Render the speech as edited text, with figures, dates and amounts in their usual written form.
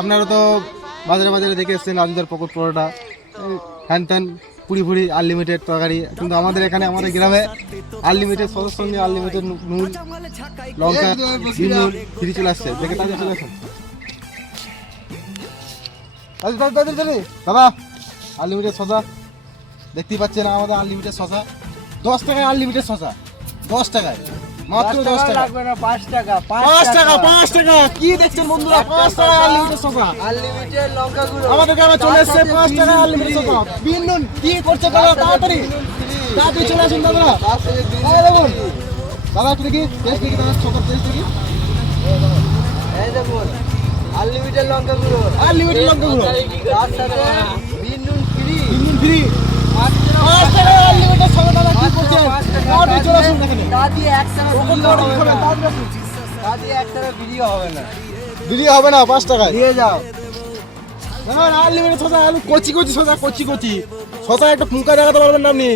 আপনারা তো বাজারে বাজারে দেখে এসছেন রাজুদার পকট পরোটা, হ্যান ত্যান পুরি ফুরি আনলিমিটেড তরকারি, কিন্তু আমাদের এখানে আমাদের গ্রামে আনলিমিটেড সসের সঙ্গে আনলিমিটেড নুন লঙ্কা নুন ফ্রি চলে আসছে। দেখে তাদের চলে আসুন দাদা, আনলিমিটেড শসা দেখতেই পাচ্ছেন, আমাদের আনলিমিটেড শসা 10 টাকায় আনলিমিটেড শসা, 10 টাকায় মাত্র 10 টাকা, 5 টাকা 5 টাকা 5 টাকা কি দেখছেন বন্ধুরা, 5 টাকা আনলিমিটেড শসা আনলিমিটেড লঙ্কা গুঁড়ো আমাদের গ্রামে চলে এসেছে। 5 টাকা আনলিমিটেড শসা বিনুন কি করছে দাদা, তাড়াতাড়ি তাড়াতাড়ি চলে আসুন দাদা। এই দেখুন দাদা, একটু দেখি টেস্ট দেখি দাদা, শসার টেস্ট দেখি। এই দেখুন আনলিমিটেড লঙ্কা গুঁড়ো, আনলিমিটেড লঙ্কা গুঁড়ো তার সাথে বিনুন ফ্রি। বিনুন ফ্রি, 5 টাকা আনলিমিটেড শসা দাদা কি করছেন, তাড়াতাড়ি চলে আসুন এখানে। তা দিয়ে এক টাকা পকট পরোটা কি খাবেন, তাড়াতাড়ি আসুন। তা দিয়ে এক টাকা ভিডিও হবে না, বিলি হবে না 5 টাকায় দিয়ে যাও। না আনলিমিটেড শসা, আলু কচি কচি শসা, কচি কচি শসা একটা ফুঁকা দেখাতে পারবেন না আপনি।